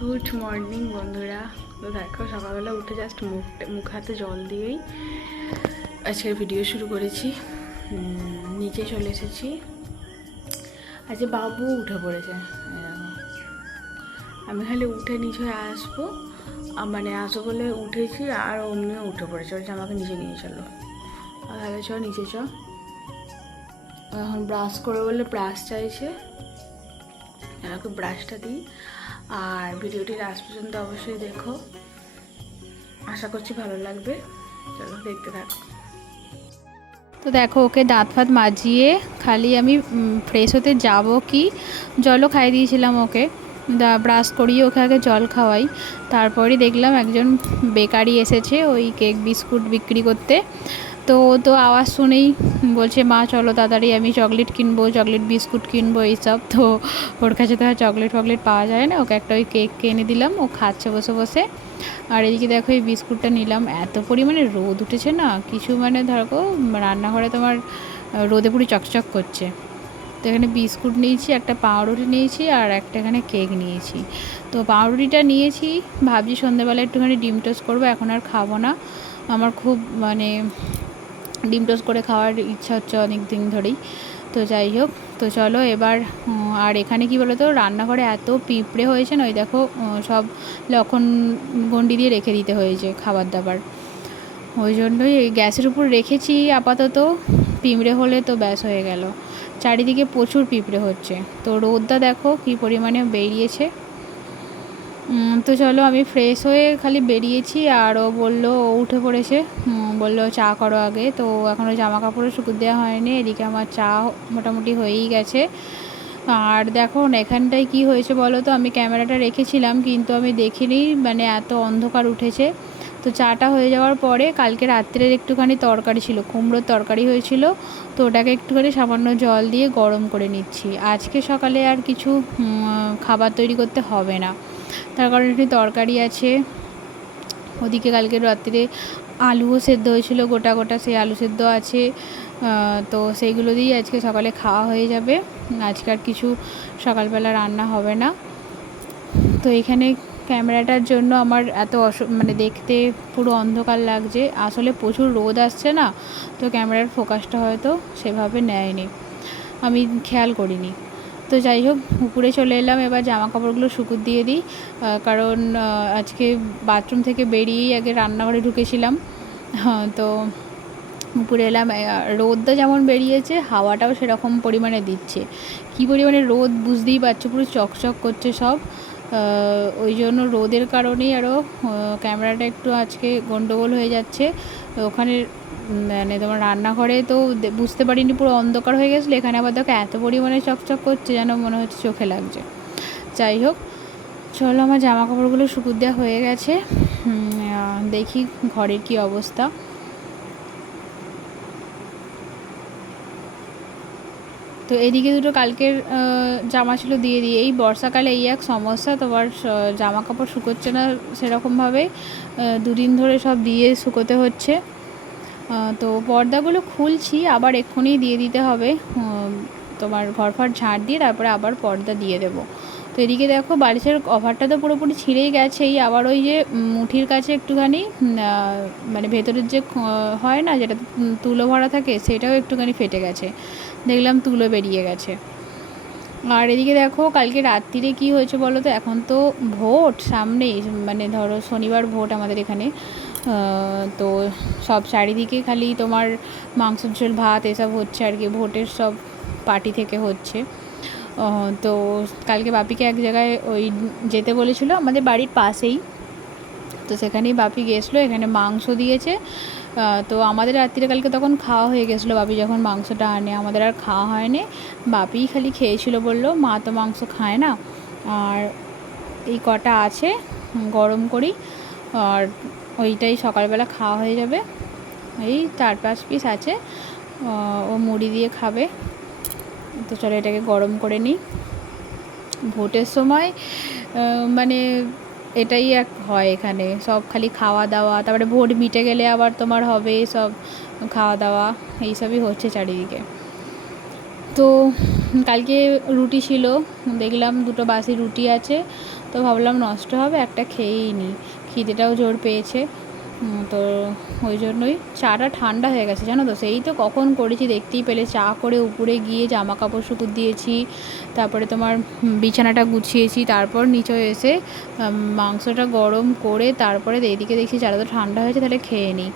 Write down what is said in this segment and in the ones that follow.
Good morning বন্ধুরা। তো দেখো সকালবেলা উঠে জাস্ট মুখ হাতে জল দিয়েই আজকের ভিডিও শুরু করেছি। নিচে চলে এসেছি। আজকে বাবু উঠে পড়েছে। আমি খালি উঠে নিচে আসবো, মানে আসবো বলে উঠেছি আর অমনিও উঠে পড়েছে। বলছে আমাকে নিচে নিয়ে চলো। তাহলে চ নিচে চ। এখন ব্রাশ করে বলে ব্রাশ চাইছে, আমাকে ব্রাশটা দিই। আর ভিডিওটি লাস্ট পর্যন্ত অবশ্যই দেখো, আশা করছি ভালো লাগবে। চলো দেখতে থাকো। তো দেখো ওকে দাঁত ফাত মাজিয়ে খালি আমি ফ্রেশ হতে যাব কি, জলও খাইয়ে দিয়েছিলাম ওকে, ব্রাশ করিয়ে ওকে আগে জল খাওয়াই। তারপরে দেখলাম একজন বেকারি এসেছে ওই কেক বিস্কুট বিক্রি করতে। তো ও তো আওয়াজ শুনেই বলছে মা চলো তাড়াতাড়ি, আমি চকলেট কিনবো, চকলেট বিস্কুট কিনবো এইসব। তো ওর কাছে তো আর চকলেট ফকলেট পাওয়া যায় না, ওকে একটা ওই কেক কিনে দিলাম, ও খাচ্ছে বসে বসে। আর এদিকে দেখো এই বিস্কুটটা নিলাম। এত পরিমাণে রোদ উঠেছে না, কিছু মানে ধরো রান্নাঘরে তোমার রোদে পুরো চকচক করছে। তো এখানে বিস্কুট নিয়েছি, একটা পাউরুটি নিয়েছি আর একটা এখানে কেক নিয়েছি। তো পাউরুটিটা নিয়েছি, ভাবছি সন্ধ্যেবেলা একটুখানি ডিম টোস্ট করবো, এখন আর খাবো না। আমার খুব মানে ডিম টোস্ট করে খাওয়ার ইচ্ছা হচ্ছে অনেক দিন ধরেই। তো যাই হোক, তো চলো এবার। আর এখানে কি বলো তো, রান্নাঘরে এত পিঁপড়ে হয়েছে না, ওই দেখো সব লক্ষণ গণ্ডি দিয়ে রেখে দিতে হয়েছে খাবার দাবার। ওই জন্যই এই গ্যাসের উপর রেখেছি আপাতত, পিঁপড়ে হলে তো ব্যাস হয়ে গেল। চারিদিকে প্রচুর পিঁপড়ে হচ্ছে। তো রোদটা দেখো কী পরিমাণে বেরিয়েছে। তো চলো আমি ফ্রেশ হয়ে খালি বেরিয়েছি, আর ও বললো, ও উঠে পড়েছে, বললো চা করো আগে। তো এখনও জামা কাপড়ও শুকুর দেওয়া হয়নি, এদিকে আমার চা মোটামুটি হয়েই গেছে। আর দেখো না এখানটায় কী হয়েছে বলো তো, আমি ক্যামেরাটা রেখেছিলাম কিন্তু আমি দেখিনি, মানে এত অন্ধকার উঠেছে। তো চাটা হয়ে যাওয়ার পরে কালকে রাত্রের একটুখানি তরকারি ছিল, কুমড়োর তরকারি হয়েছিল, তো ওটাকে একটুখানি সামান্য জল দিয়ে গরম করে নিচ্ছি। আজকে সকালে আর কিছু খাবার তৈরি করতে হবে না, তার কারণ একটু তরকারি আছে। ওদিকে কালকে রাত্রে আলুও সেদ্ধ হয়েছিল গোটা গোটা, সেই আলু সেদ্ধ আছে। তো সেইগুলো দিয়েই আজকে সকালে খাওয়া হয়ে যাবে। আজকে আর কিছু সকালবেলা রান্না হবে না। তো এখানে ক্যামেরাটার জন্য আমার এত মানে দেখতে পুরো অন্ধকার লাগছে, আসলে প্রচুর রোদ আসছে না, তো ক্যামেরার ফোকাসটা হয়তো সেভাবে নেয়নি, আমি খেয়াল করিনি। তো যাই হোক, উপরে চলে এলাম, এবার জামা কাপড়গুলো শুকুর দিয়ে দিই। কারণ আজকে বাথরুম থেকে বেরিয়েই আগে রান্নাঘরে ঢুকেছিলাম। তো উপরে এলাম। রোদটা যেমন বেরিয়েছে, হাওয়াটাও সেরকম পরিমাণে দিচ্ছে। কী পরিমাণে রোদ বুঝতেই পারছো, পুরো চকচক করছে সব। ওই জন্য রোদের কারণেই আরও ক্যামেরাটা একটু আজকে গন্ডগোল হয়ে যাচ্ছে। ওখানে মানে তোমার রান্নাঘরে তো বুঝতে পারিনি, পুরো অন্ধকার হয়ে গেছিলো, এখানে আবার দেখো এত পরিমাণে চকচক করছে যেন মনে হচ্ছে চোখে লাগছে। যাই হোক, চলো আমার জামা কাপড়গুলো শুকুর দেওয়া হয়ে গেছে, দেখি ঘরের কি অবস্থা। তো এদিকে দুটো কালকের জামা ছিল দিয়ে দিই। এই বর্ষাকালে এই এক সমস্যা, তোমার জামা কাপড় শুকোচ্ছে না সেরকমভাবে, দুদিন ধরে সব দিয়ে শুকোতে হচ্ছে। তো পর্দাগুলো খুলছি, আবার এক্ষুনি দিয়ে দিতে হবে, তোমার ঘরফর ঝাড় দিয়ে তারপরে আবার পর্দা দিয়ে দেবো। তো এদিকে দেখো বালিশের কভারটা তো পুরোপুরি ছিঁড়েই গেছেই, আবার ওই যে মুঠির কাছে একটুখানি মানে ভেতরের যে হয় না যেটা তুলো ভরা থাকে, সেটাও একটুখানি ফেটে গেছে, দেখলাম তুলো বেরিয়ে গেছে। আর এদিকে দেখো কালকে রাত্রিরে কি হয়েছে বলো তো, এখন তো ভোট সামনেই, মানে ধরো শনিবার ভোট আমাদের এখানে। তো সব চারিদিকে খালি তোমার মাংসের ঝোল ভাত এসব হচ্ছে আর কি, ভোটের সব পার্টি থেকে হচ্ছে। তো কালকে বাপিকে এক জায়গায় ওই যেতে বলেছিল আমাদের বাড়ির পাশেই, তো সেখানেই বাপি গেছিলো, এখানে মাংস দিয়েছে। তো আমাদের রাত্রিরে কালকে তখন খাওয়া হয়ে গেছিলো, বাপি যখন মাংসটা আনে, আমাদের আর খাওয়া হয়নি, বাপিই খালি খেয়েছিল, বললো মা তো মাংস খায় না, আর এই কটা আছে গরম করি, আর ওইটাই সকালবেলা খাওয়া হয়ে যাবে। এই 4-5 পিস আছে, ও মুড়ি দিয়ে খাবে। তো চলো এটাকে গরম করে নিই। ভোটের সময় মানে এটাই এক হয় এখানে, সব খালি খাওয়া দাওয়া, তারপরে ভোট মিটে গেলে আবার তোমার হবে সব খাওয়া দাওয়া, এইসবই হচ্ছে চারিদিকে। তো কালকে রুটি ছিল, দেখলাম 2টো বাসি রুটি আছে, তো ভাবলাম নষ্ট হবে, একটা খেয়েই নিই, খিদেটাও জোর পেয়েছে। তো ওই জন্যই চাটা ঠান্ডা হয়ে গেছে জানো তো, সেই তো কখন করেছি দেখতেই পেলে, চা করে উপরে গিয়ে জামা কাপড় শুকুর দিয়েছি, তারপরে তোমার বিছানাটা গুছিয়েছি, তারপর নিচে এসে মাংসটা গরম করে তারপরে এইদিকে দেখছি চাটা তো ঠান্ডা হয়েছে, তাহলে খেয়ে নিই।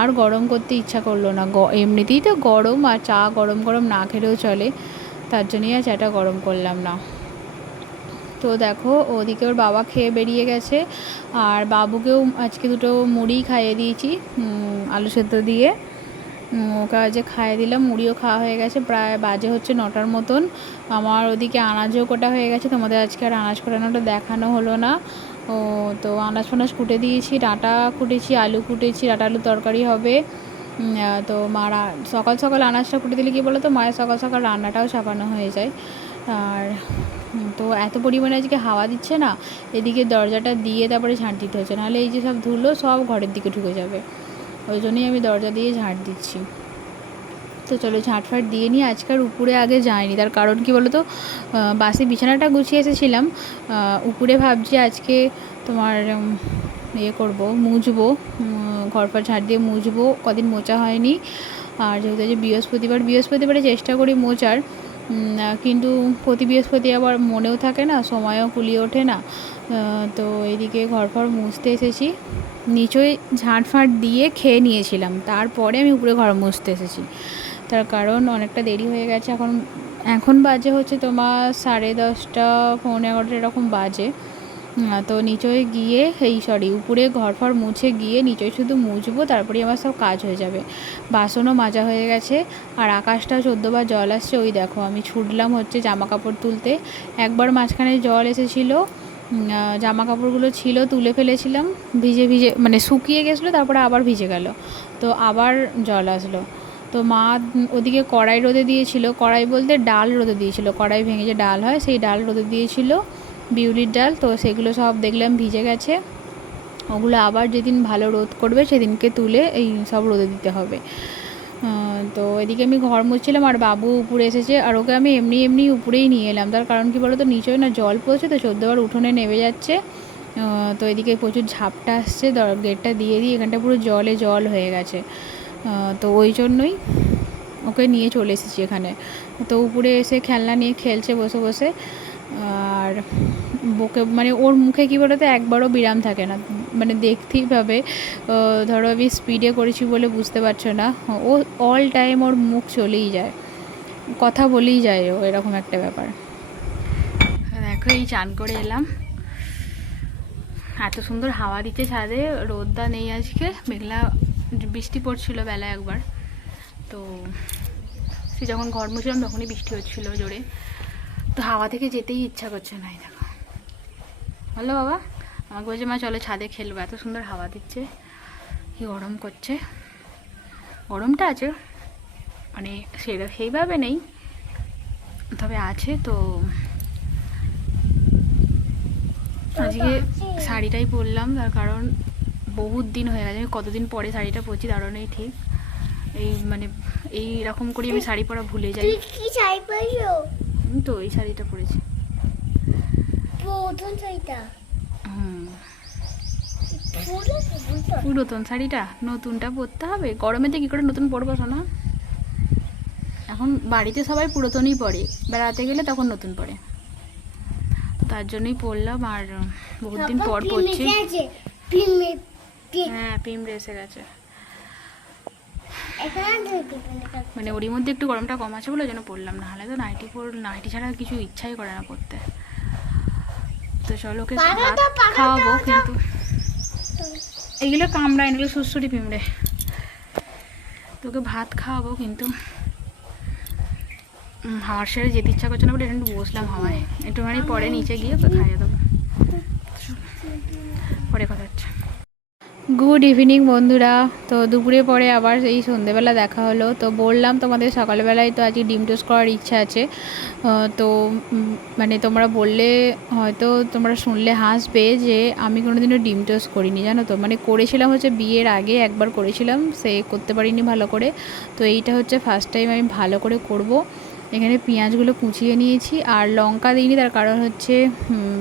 আর গরম করতে ইচ্ছা করলো না, এমনিতেই তো গরম, আর চা গরম গরম না খেলেও চলে, তার জন্যই আর চাটা গরম করলাম না। তো দেখো ওদিকে ওর বাবা খেয়ে বেরিয়ে গেছে, আর বাবুকেও আজকে 2টো মুড়ি খাইয়ে দিয়েছি আলু সেদ্ধ দিয়ে। ওকে আজকে খাইয়ে দিলাম, মুড়িও খাওয়া হয়ে গেছে, প্রায় বাজে হচ্ছে 9টার মতন। আমার ওদিকে আনাজও কোটা হয়ে গেছে, তোমাদের আজকে আর আনাজ কোটানোটা দেখানো হলো না। ও তো আনাজ ফানাজ কুটে দিয়েছি, ডাঁটা কুটেছি, আলু কুটেছি, ডাঁটা আলুর তরকারি হবে। তো মারা সকাল সকাল আনাজটা কুটে দিলে কী বলো তো, মায়ের সকাল সকাল রান্নাটাও চাপানো হয়ে যায়। আর তো এত পরিমাণে আজকে হাওয়া দিচ্ছে না, এদিকে দরজাটা দিয়ে তারপরে ঝাঁট দিতে হচ্ছে, নাহলে এই যে সব ধুলো সব ঘরের দিকে ঢুকে যাবে, ওই জন্যই আমি দরজা দিয়ে ঝাঁট দিচ্ছি। তো চলো ঝাঁটফাট দিয়ে নিয়ে, আজকাল উপরে আগে যায়নি, তার কারণ কি বলো তো, বাসে বিছানাটা গুছিয়ে এসেছিলাম, উপরে ভাবছি আজকে তোমার ইয়ে করবো, মুছবো, ঘরফর ঝাঁট দিয়ে মুছবো, কদিন মোছা হয়নি। আর যেহেতু যে বৃহস্পতিবারে চেষ্টা করি মোছার, কিন্তু প্রতি বৃহস্পতি আবার মনেও থাকে না, সময়ও কুলিয়ে ওঠে না। তো এদিকে ঘরফর মুছতে এসেছি, নিচই ঝাঁটফাঁট দিয়ে খেয়ে নিয়েছিলাম, তারপরে আমি উপরে ঘর মুছতে এসেছি, তার কারণ অনেকটা দেরি হয়ে গেছে। এখন বাজে হচ্ছে তোমার 10:30 11:45 এরকম বাজে। তো নিচয়ে গিয়ে উপরে ঘরফর মুছে গিয়ে নিচয় শুধু মুছবো, তারপরেই আমার সব কাজ হয়ে যাবে। বাসনও মাজা হয়ে গেছে, আর আকাশটাও 14বার জল আসছে, ওই দেখো আমি ছুটলাম হচ্ছে জামা কাপড় তুলতে, একবার মাঝখানে জল এসেছিলো, জামা কাপড়গুলো ছিল তুলে ফেলেছিলাম, ভিজে ভিজে মানে শুকিয়ে গেছিলো, তারপরে আবার ভিজে গেল, তো আবার জল আসলো। তো মা ওদিকে কড়াই রোদে দিয়েছিল, কড়াই বলতে ডাল রোদে দিয়েছিল, কড়াই ভেঙে যে ডাল হয় সেই ডাল রোদে দিয়েছিল, বিউলির ডাল, তো সেগুলো সব দেখলাম ভিজে গেছে, ওগুলো আবার যেদিন ভালো রোদ করবে সেদিনকে তুলে এই সব রোদে দিতে হবে। তো এদিকে আমি ঘর মুছছিলাম, আর বাবু উপরে এসেছে, আর ওকে আমি এমনি এমনি উপরেই নিয়ে এলাম, তার কারণ কি বলো তো, নিচয় না জল পড়ছে, তো 14বার উঠোনে নেমে যাচ্ছে। তো এদিকে প্রচুর ঝাপটা আসছে, গেটটা দিয়ে দিই, এখানটা পুরো জলে জল হয়ে গেছে, তো ওই জন্যই ওকে নিয়ে চলে এসেছি এখানে। তো উপরে এসে খেলনা নিয়ে খেলছে বসে বসে, আর বকে মানে ওর মুখে কী বলতো একবারও বিরাম থাকে না, মানে দেখতেই পাবে, ধরো আমি স্পিডে করেছি বলে বুঝতে পারছো না, ও অল টাইম ওর মুখ চলেই যায়, কথা বলেই যায় ও, এরকম একটা ব্যাপার। দেখো এই চান করে এলাম, এত সুন্দর হাওয়া দিচ্ছে ছাদে, রোদটা নেই আজকে, মেঘলা বৃষ্টি পড়ছিল বেলা একবার, তো সে যখন ঘর মুছলাম তখনই বৃষ্টি হচ্ছিলো জোরে, তো হাওয়া থেকে যেতেই ইচ্ছা করছে না। এই দেখো বললো বাবা, আমাকে বলছে মা চলো ছাদে খেলবো, এত সুন্দর হাওয়া দিচ্ছে, কি গরম করছে, গরমটা আছে মানে সেইভাবে নেই, তবে আছে। তো আজকে শাড়িটাই পরলাম, তার কারণ বহুত দিন হয়ে গেছে, আমি কতদিন পরে শাড়িটা পরছি তারও নেই ঠিক, এই মানে এই রকম করে আমি শাড়ি পরা ভুলে যাই। কি শাড়ি পরছো? তো এই শাড়িটা পরেছি, পুরাতন শাড়িটা। পুরাতন শাড়িটা নতুনটা পরতে হবে, গরমেতে কি করে নতুন পরবো শোনা, এখন বাড়িতে সবাই পুরাতনই পরে, বেড়াতে গেলে তখন নতুন পরে, তার জন্যই পরলাম, আর বহুত দিন পর পরছি। হ্যাঁ পিমড়ে এসে গেছে, মানে ওরই মধ্যে একটু গরমটা কম আছে বলে যেন পরলাম, না হলে তো নাইটি ছাড়া কিছু ইচ্ছাই করে না পরতে। তো চলো ওকে খাওয়াবো, কিন্তু এগুলো কামড়ায়, এগুলো সুড়সুড়ি পিমড়ে, তোকে ভাত খাওয়াবো, কিন্তু হাওয়ার সেরে যেতে ইচ্ছা করছে না বলে একটু বসলাম হাওয়ায়, একটুখানি পরে নিচে গিয়ে ওকে খাইয়ে দেবো, পরে কথা হচ্ছে। গুড ইভিনিং বন্ধুরা, তো দুপুরে পরে আবার এই সন্ধেবেলা দেখা হলো। তো বললাম তোমাদের সকালবেলায় তো আজকে ডিম টোস্ট করার ইচ্ছা আছে, তো মানে তোমরা বললে হয়তো তোমরা শুনলে হাসবে যে আমি কোনোদিনও ডিম টোস্ট করিনি, জানো তো, মানে করেছিলাম হচ্ছে বিয়ের আগে একবার করেছিলাম, সে করতে পারিনি ভালো করে, তো এইটা হচ্ছে ফার্স্ট টাইম আমি ভালো করে করব। এখানে পেঁয়াজগুলো কুচিয়ে নিয়েছি, আর লঙ্কা দিইনি, তার কারণ হচ্ছে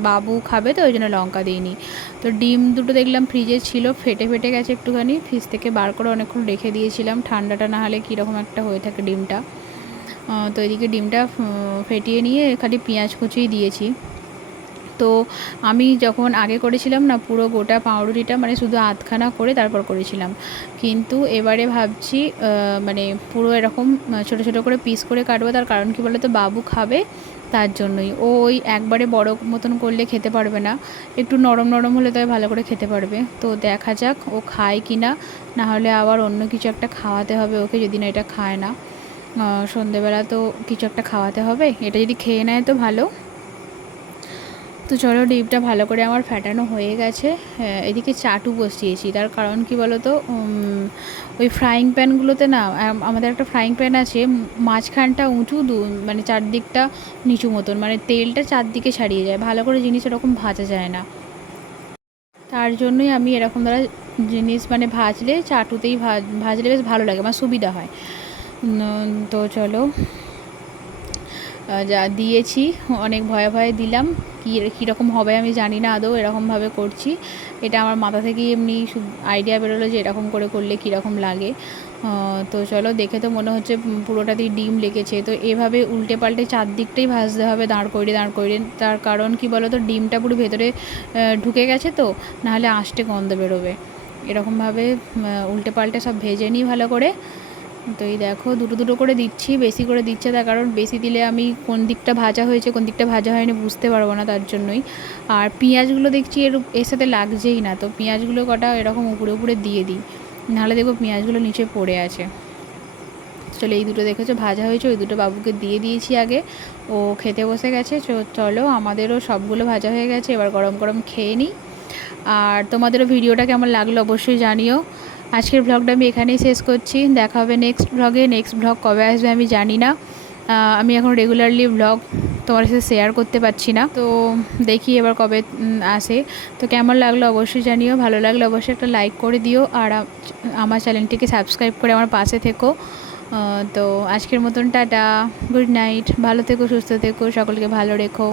বাবু খাবে তো ওই জন্য লঙ্কা দিইনি। তো ডিম দুটো দেখলাম ফ্রিজে ছিল, ফেটে ফেটে গেছে একটুখানি, ফ্রিজ থেকে বার করে অনেকক্ষণ রেখে দিয়েছিলাম, ঠান্ডাটা না হলে কীরকম একটা হয়ে থাকে ডিমটা। তো এদিকে ডিমটা ফেটিয়ে নিয়ে খালি পেঁয়াজ কুচিয়ে দিয়েছি। তো আমি যখন আগে করেছিলাম না, পুরো গোটা পাউরুটিটা মানে শুধু আধখানা করে তারপর করেছিলাম, কিন্তু এবারে ভাবছি মানে পুরো এরকম ছোটো ছোটো করে পিস করে কাটবো। তার কারণ কি বলো তো, বাবু খাবে, তার জন্যই। ও ওই একবারে বড় মতন করলে খেতে পারবে না, একটু নরম নরম হলে তবে ভালো করে খেতে পারবে। তো দেখা যাক ও খায় কি না, নাহলে আবার অন্য কিছু একটা খাওয়াতে হবে ওকে, যদি না এটা খায় না। সন্ধেবেলা তো কিছু একটা খাওয়াতে হবে, এটা যদি খেয়ে নেয় তো ভালো। তো চলো, ডিমটা ভালো করে আমার ফ্যাটানো হয়ে গেছে। এদিকে চাটু বসিয়েছি, তার কারণ কি বলো তো, ওই ফ্রাইং প্যানগুলোতে না, আমাদের একটা ফ্রাইং প্যান আছে, মাঝখানটা উঁচু, মানে চারদিকটা নিচু মতন, মানে তেলটা চারদিকে ছাড়িয়ে যায়, ভালো করে জিনিস এরকম ভাজা যায় না। তার জন্যই আমি এরকম দ্বারা জিনিস মানে ভাজলে, চাটুতেই ভাজলে বেশ ভালো লাগে, আমার সুবিধা হয়। তো চলো, যা দিয়েছি অনেক ভয়ে ভয়ে দিলাম, কীরকম হবে আমি জানি না, আদৌ এরকমভাবে করছি, এটা আমার মাথা থেকেই এমনি আইডিয়া বেরোলো যে এরকম করে করলে কীরকম লাগে। তো চলো, দেখে তো মনে হচ্ছে পুরোটাতেই ডিম লেগেছে। তো এভাবে উল্টে পাল্টে চারদিকটাই ভাজতে হবে, দাঁড় করিয়ে। তার কারণ কি বলো তো, ডিমটা পুরো ভেতরে ঢুকে গেছে, তো নাহলে আষ্টে গন্ধ বেরোবে। এরকমভাবে উল্টে পাল্টে সব ভেজে নিই ভালো করে। তো এই দেখো, দুটো দুটো করে দিচ্ছি, বেশি করে দিচ্ছে, তার কারণ বেশি দিলে আমি কোন দিকটা ভাজা হয়েছে কোন দিকটা ভাজা হয়নি বুঝতে পারবো না, তার জন্যই। আর পেঁয়াজগুলো দেখছি এর সাথে লাগছেই না, তো পেঁয়াজগুলো কটা এরকম উপরে উপরে দিয়ে দিই, নাহলে দেখো পেঁয়াজগুলো নিচে পড়ে আছে। চলো, এই দুটো দেখেছো ভাজা হয়েছে, ওই দুটো বাবুকে দিয়ে দিয়েছি আগে, ও খেতে বসে গেছে। চলো, আমাদেরও সবগুলো ভাজা হয়ে গেছে, এবার গরম গরম খেয়ে নিই। আর তোমাদেরও ভিডিওটা কেমন লাগলো অবশ্যই জানিও। আজকের ব্লগটা আমি এখানেই শেষ করছি, দেখা হবে নেক্সট ব্লগে। নেক্সট ব্লগ কবে আসবে আমি জানি না, আমি এখন রেগুলারলি ব্লগ তোমার সাথে শেয়ার করতে পারছি না, তো দেখি এবার কবে আসে। তো কেমন লাগলো অবশ্যই জানিও, ভালো লাগলে অবশ্যই একটা লাইক করে দিও, আর আমার চ্যানেলটিকে সাবস্ক্রাইব করে আমার পাশে থেকো। তো আজকের মতন টাটা, গুড নাইট, ভালো থেকো, সুস্থ থেকো, সকলকে ভালো রেখো।